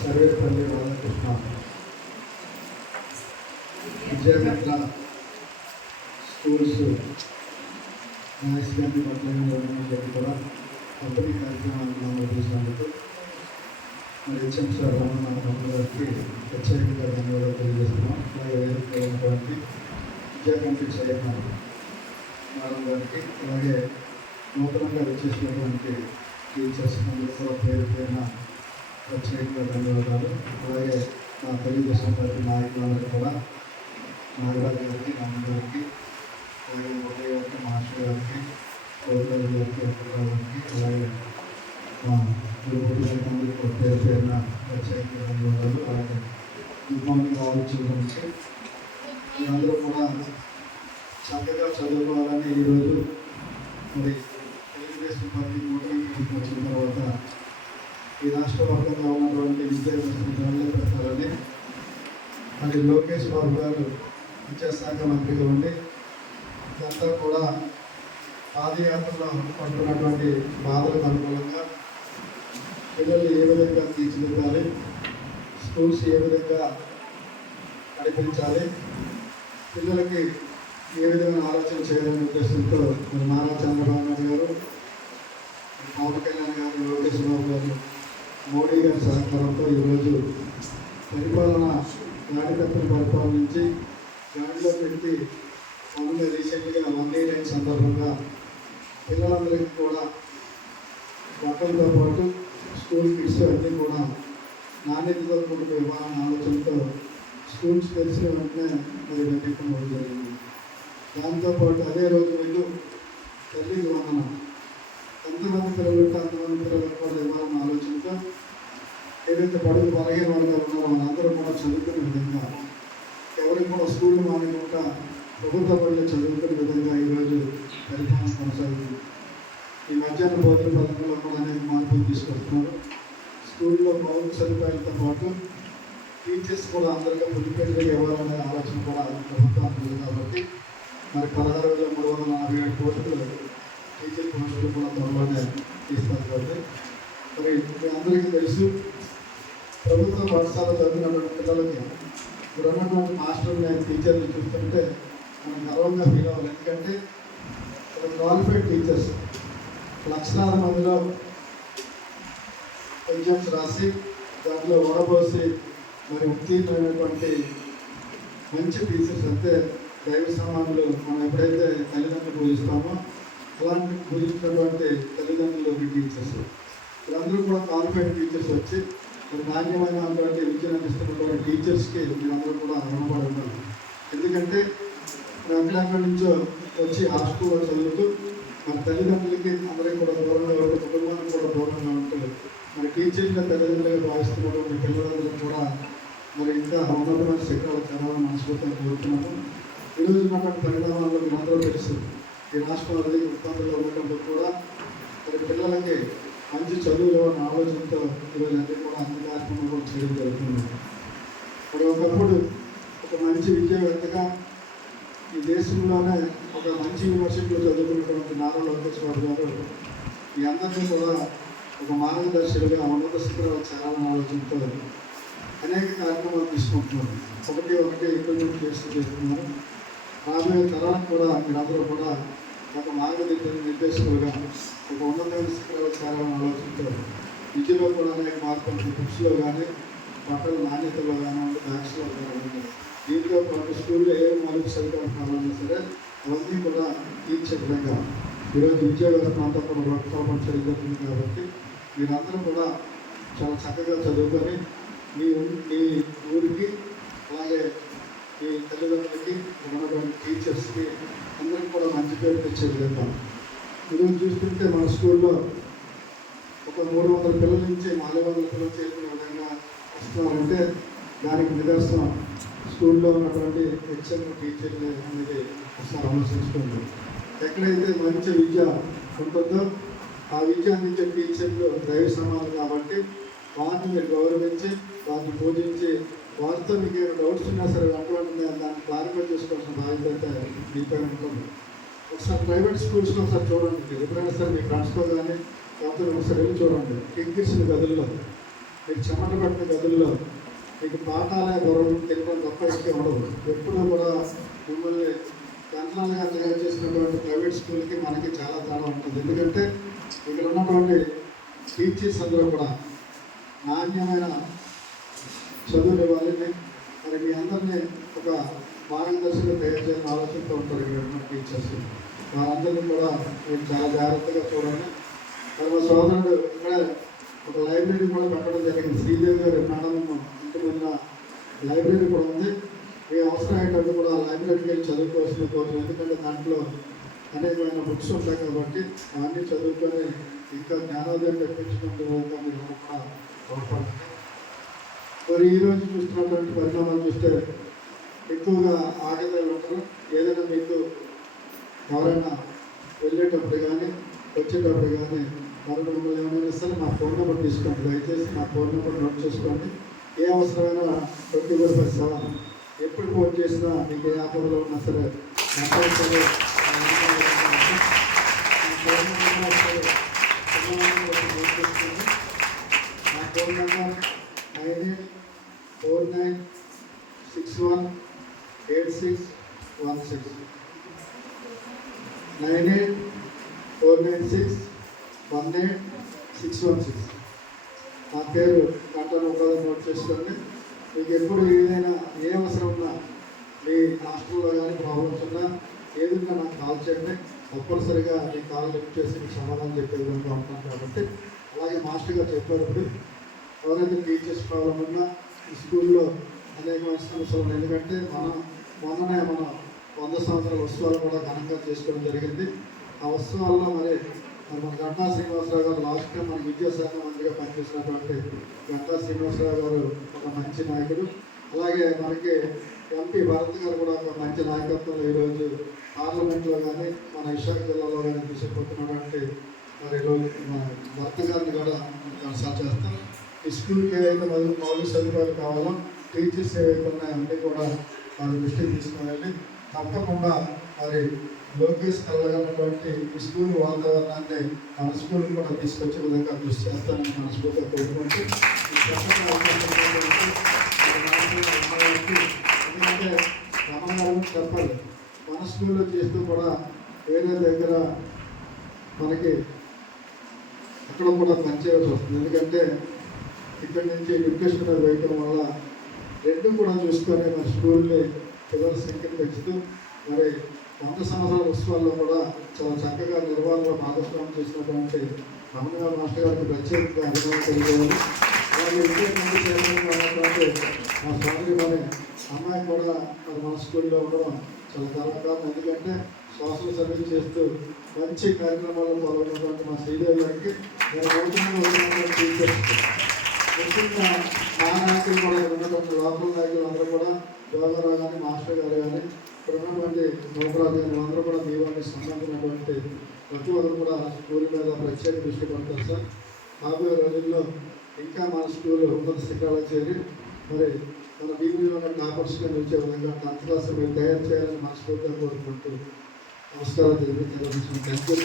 Sarvepalli Radhakrishna విజయమిత్ర schools న్యాయశాఖ పట్ల కూడా కంపెనీ కార్యక్రమాన్ని నిర్వహించినందుకు మరి హెచ్ఎం సార్ రమణ గారికి ప్రత్యేకంగా ధన్యవాదాలు తెలియజేస్తున్నాం. అలాగే వేదికటువంటి విద్యా కమిటీ చైర్మన్ మేడం గారికి, అలాగే నూతనంగా వచ్చేసినటువంటి టీచర్స్ అందరూ కూడా పేరు పేరున ప్రత్యేకంగా ధన్యవాదాలు. అలాగే మా తెలుగుదేశం పార్టీ నాయకులందరూ కూడా నాగరాజు గారికి, రామ గారికి, అలాగే ఉదయ్ గారికి, మాస్టర్ గారికి, గౌరవ్ గారికి, అప్పలరావు గారికి, అలాగే మా గురుమూర్తి గారికి అందరికీ కూడా పేరు పేరున ప్రత్యేకంగా ధన్యవాదాలు. అలాగే గుడ్ మార్నింగ్ ఆల్ చిల్డ్రన్స్కి అందరూ కూడా చక్కగా చదువుకోవాలని ఈరోజు మరి తెలుగుదేశం పార్టీ నూతనంగా వచ్చిన తర్వాత ఈ రాష్ట్ర వ్యాప్తంగా ఉన్నటువంటి విద్యా వ్యవస్థను పెట్టాలని మరి లోకేష్ బాబు గారు విద్యాశాఖ మంత్రిగా ఉండి ఇదంతా కూడా పాదయాత్రలో పడుతున్నటువంటి బాధలకు అనుకూలంగా పిల్లలు ఏ విధంగా తీర్చిదిద్దాలి, స్కూల్స్ ఏ విధంగా నడిపించాలి, పిల్లలకి ఏ విధమైన ఆలోచన చేయాలనే ఉద్దేశంతో నారా చంద్రబాబు నాయుడు గారు, పవన్ కళ్యాణ్ గారు, లోకేష్ బాబు గారు, మోడీ గారి సహకారంతో ఈరోజు పరిపాలన గాడికప్పుల పరిపాలన నుంచి గాడిలో పెట్టి రీసెంట్గా 189 సందర్భంగా పిల్లలందరికీ కూడా బట్టలతో పాటు స్కూల్ కిట్స్ అన్నీ కూడా నాణ్యతతో కూడిన ఇవ్వాలన్న ఆలోచనతో స్కూల్స్ తెలిసిన వెంటనే మరి వెతికడం జరిగింది. దాంతోపాటు అదే రోజు వీళ్ళు తల్లికి వందనం, ఎంతమంది పిల్లలు ఉంటే అంతమంది పిల్లలకు కూడా ఇవ్వాలన్న ఆలోచనతో ఏదైతే బడుగు బలహీన వర్గాలు ఉన్నారో వాళ్ళందరూ కూడా చదువుకునే విధంగా, ఎవరికి కూడా స్కూళ్ళు మానకుండా ప్రభుత్వ బడులు చదువుకునే విధంగా ఈరోజు పరిపాలన కొనసాగుతుంది. ఈ మధ్యాహ్న భోజన పథకంలో కూడా అనేక మార్పులు తీసుకొస్తున్నారు. స్కూల్లో మౌలిక సదుపాయాలతో పాటు టీచర్స్ కూడా అందరికీ ముడిపెట్టుగా ఇవ్వాలనే ఆలోచన కూడా ప్రభుత్వానికి ఉంది. కాబట్టి మరి 16,347 కోట్లు టీచర్ పోస్టులు కూడా త్వరలోనే తీస్తారు. కాబట్టి మరి మీ అందరికీ తెలుసు, ప్రభుత్వ పాఠశాల చదివినటువంటి పిల్లలకి ఇప్పుడు ఉన్నటువంటి మాస్టర్ని టీచర్ని చూస్తుంటే మనం గర్వంగా ఫీల్ అవ్వాలి. ఎందుకంటే ఒక క్వాలిఫైడ్ టీచర్స్ లక్షలాది మందిలో ఎగ్జామ్స్ రాసి దాంట్లో ఓడబోసి మరి ఉత్తీర్ణమైనటువంటి మంచి టీచర్స్ అంటే దైవ సమానులు మనం ఎప్పుడైతే తల్లిదండ్రులు పూజిస్తామో అలాంటి పూజించినటువంటి తల్లిదండ్రులు టీచర్స్ వీళ్ళందరూ కూడా క్వాలిఫైడ్ టీచర్స్ వచ్చి నాణ్యమైనటువంటి విద్యను అందిస్తున్నటువంటి టీచర్స్కి మీరందరూ కూడా రుణపడి ఉండాలి. ఎందుకంటే ఎక్కడెక్కడి నుంచో వచ్చి హాస్టల్లో చదువుతూ మన తల్లిదండ్రులకి అందరికీ కూడా దూరంగా ఉంటూ, కుటుంబానికి కూడా దూరంగా ఉంటూ మరి టీచర్గా తల్లిదండ్రులుగా భావిస్తున్నటువంటి పిల్లలందరూ కూడా మరి ఇంకా ఉన్నతమైన శిఖరాలు చేరాలని మనస్ఫూర్తిగా కోరుతున్నాము. ఈరోజు ఉన్నటువంటి పరిణామాల్లో మీరందరూ తెలుసు, ఈ రాష్ట్రం ఆర్థిక ఇబ్బందుల్లో ఉన్నప్పుడు కూడా మరి పిల్లలకి మంచి చదువులు అనే ఆలోచనతో ఈరోజు అన్నీ కూడా అన్ని కార్యక్రమాలు కూడా చేయడం జరుగుతుంది. మరి ఒకప్పుడు ఒక మంచి విద్యావేత్తగా ఈ దేశంలోనే ఒక మంచి యూనివర్సిటీలో చదువుకున్నటువంటి నారా లోకేష్ బాబు గారు ఈ అందరినీ కూడా ఒక మార్గదర్శకులుగా ఉన్నత శిఖరాలు చేరాలని ఆలోచనతో అనేక కార్యక్రమాలు తీసుకుంటున్నారు. ఒకటి ఇంప్లిమెంట్ చేస్తున్నారు. రాబోయే తరానికి కూడా మీరందరూ కూడా ఒక నిర్దేశకులుగా ఒక ఉన్నతమైన శిఖరాలు చేరాలని ఆలోచనతో విద్యలో కూడా అనేక మార్పులు, బుక్స్లో కానీ, బట్టల నాణ్యతలో కానివ్వండి, బ్యాగ్స్లో కానివ్వండి, దీంతో పాటు స్కూల్లో ఏ మౌలిక సదుపాయాలు కావాలన్నా సరే అవన్నీ కూడా తీర్చే విధంగా ఈరోజు విద్యా వ్యవస్థ అంతా కూడా రూపకల్పన జరుగుతుంది. కాబట్టి మీరందరూ కూడా చాలా చక్కగా చదువుకొని మీ ఊరికి, అలాగే మీ తల్లిదండ్రులకి, ఉన్నటువంటి టీచర్స్కి అందరికీ కూడా మంచి పేరు తెచ్చే విధంగా ఈరోజు చూస్తుంటే మన స్కూల్లో ఒక 300 పిల్లల నుంచి 400 పిల్లలు చేరుకునే విధంగా వస్తున్నారంటే దానికి నిదర్శనం స్కూల్లో ఉన్నటువంటి హెచ్ఎం టీచర్లు అనేది ఒకసారి ఆలోచించుకోండి. ఎక్కడైతే మంచి విద్య ఉంటుందో ఆ విద్య అందించే టీచర్లు దైవ సమానులు. కాబట్టి వారిని మీరు గౌరవించి, వారిని పూజించి, వారితో మీకు ఏమైనా డౌట్స్ ఉన్నా సరే వెంటనే దాన్ని క్లారిఫై చేసుకోవాల్సిన బాధ్యత మీపై ఉంటుంది. ఒకసారి ప్రైవేట్ స్కూల్స్లో ఒకసారి చూడండి, ఎప్పుడైనా సరే మీ ఫ్రెండ్స్తో కానీ లేకపోతే ఒకసారి వెళ్ళి చూడండి. కింగ్కిడ్స్ గదుల్లో మీకు చెమట పట్టిన గదుల్లో మీకు పాఠాలే బరువు తినడం తప్ప ఇంకే ఉండదు. ఎప్పుడూ కూడా మిమ్మల్ని గంటలుగా తయారు చేసినటువంటి ప్రైవేట్ స్కూల్కి మనకి చాలా తేడా ఉంటుంది. ఎందుకంటే ఇక్కడ ఉన్నటువంటి టీచర్స్ అందరూ కూడా నాణ్యమైన చదువులు ఇవ్వాలని, మరి మీ అందరినీ ఒక మార్గదర్శిగా తయారు చేయాలని ఆలోచనతో ఉంటారు ఇక్కడ ఉన్న టీచర్స్. వారందరినీ కూడా మీరు చాలా జాగ్రత్తగా చూడండి. మరి మా సోదరుడు ఇక్కడ ఒక లైబ్రరీ కూడా పెట్టడం జరిగింది. శ్రీదేవి గారు మేడం ఇంటి ముందు లైబ్రరీ కూడా ఉంది. మీ అవసరం ఏంటంటే కూడా లైబ్రరీకి వెళ్ళి చదువుకోవాల్సిన కోరుతుంది. ఎందుకంటే దాంట్లో అనేకమైన బుక్స్ ఉంటాయి కాబట్టి అవన్నీ చదువుకొని ఇంకా జ్ఞానోదయం తెప్పించుకుంటూ మీరు కూడా తోడ్పడండి. మరి ఈరోజు చూస్తున్నటువంటి పరిణామాలు చూస్తే ఎక్కువగా ఆగదాలు ఉంటారు. ఏదైనా మీకు ఎవరైనా వెళ్ళేటప్పుడు కానీ వచ్చేటప్పుడు కానీ మరొక మిమ్మల్ని ఏమైనా సరే మా ఫోన్ నెంబర్ తీసుకోండి. దయచేసి మా ఫోన్ నెంబర్ నోట్ చేసుకోండి. ఏ అవసరమైనా 24/7 ఎప్పుడు ఫోన్ చేసినా మీకు ఏ ఆపదలో ఉన్నా సరే మాట్లాడుతుంది. మా ఫోన్ నెంబర్ 9849618616 9849618616. నా పేరు కంటను ఉపాధి నోట్ చేసుకోండి. మీకు ఎప్పుడు ఏదైనా ఏ అవసరం ఉన్నా మీ హాస్టల్లో కానీ ప్రాబ్లమ్స్ ఉన్నా ఏదైనా నాకు కాల్ చేయండి. తప్పనిసరిగా మీ కాల్ లిఫ్ట్ చేసి మీకు సమాధానం చెప్పే విధంగా ఉంటాను. కాబట్టి అలాగే మాస్టర్ గారు చెప్పేటప్పుడు ఎవరైతే టీచర్స్ ప్రాబ్లం ఉన్నా ఈ స్కూల్లో అనేకమైన సమస్యలు ఉన్నాయి. ఎందుకంటే మొన్ననే మనం 100 సంవత్సరాల ఉత్సవాలు కూడా ఘనంగా చేసుకోవడం జరిగింది. ఆ ఉత్సవాల్లో మరి మన గంటా శ్రీనివాసరావు గారు లాస్ట్ టైం మన విద్యాశాఖ మంత్రిగా పనిచేసినటువంటి గంటా శ్రీనివాసరావు గారు ఒక మంచి నాయకుడు. అలాగే మనకి ఎంపీ భరత్ గారు కూడా ఒక మంచి నాయకత్వంలో ఈరోజు పార్లమెంట్లో కానీ మన విశాఖ జిల్లాలో కానీ తీసుకుపోతున్నటువంటి మరి ఈరోజు మన భర్త గారిని కూడా కన్సల్ట్ చేస్తాం. ఈ స్కూల్కి ఏదైతే మౌలిక సదుపాయాలు కావాలో టీచర్స్ ఏవైతే ఉన్నాయో అన్నీ కూడా వారి దృష్టికి తీసుకుని తప్పకుండా మరి లోకేష్ కలగనటువంటి ఈ స్కూల్ వాతావరణాన్ని మన స్కూల్కి కూడా తీసుకొచ్చే విధంగా కృషి చేస్తానని మనస్ఫూర్తిగా కోరుకుంటూ ఎందుకంటే రమణగారు చెప్పాలి మన స్కూల్లో చేస్తూ కూడా వేరే దగ్గర మనకి అక్కడ కూడా పనిచేయాల్సి వస్తుంది. ఎందుకంటే ఇక్కడి నుంచి ఎడ్యుకేషన్ మీద వేయటం వల్ల రెండు కూడా చూసుకొని మన స్కూల్ని పిల్లల సంఖ్యను పెంచుతూ మరి 100 సంవత్సరాల ఉత్సవాల్లో కూడా చాలా చక్కగా నిర్వహణలో భాగస్వామ్యం చేసినటువంటి రమణ మాస్టర్ గారికి ప్రత్యేకంగా అభినందన తెలియజేయాలి. అలాగే ఇంకేమంది చేయాలన్నటువంటి మా సోదరి మరి అమ్మాయి కూడా మరి మన స్కూల్లో ఉండడం చాలా కారణం. ఎందుకంటే సోషల్ సర్వీస్ చేస్తూ మంచి కార్యక్రమాల్లో పాల్గొన్నటువంటి మా శ్రీదేవి గారికి నేను ముఖ్యంగా మా నాయకులు కూడా ఉన్నటువంటి లోకల్ నాయకులు అందరూ కూడా యోగారావు కానీ మాస్టర్ గారు కానీ ఇక్కడ ఉన్నటువంటి నౌకరాజు గారు అందరూ కూడా దీవాన్ని సంబంధించినటువంటి ప్రతి ఒక్కరు కూడా స్కూల్ మీద ప్రత్యేక దృష్టి పడతారు సార్. రాబోయే రోజుల్లో ఇంకా మన స్కూల్ ఉన్నత శిఖరాలకు చేరి మరి మన బీబీలో ఉన్న టాపర్స్గా నిలిచే విధంగా 10th క్లాస్ మీరు తయారు చేయాలని మనస్ఫూర్తిగా కోరుకుంటూ నమస్కారం తెలియజేస్తున్నాను. Thank you.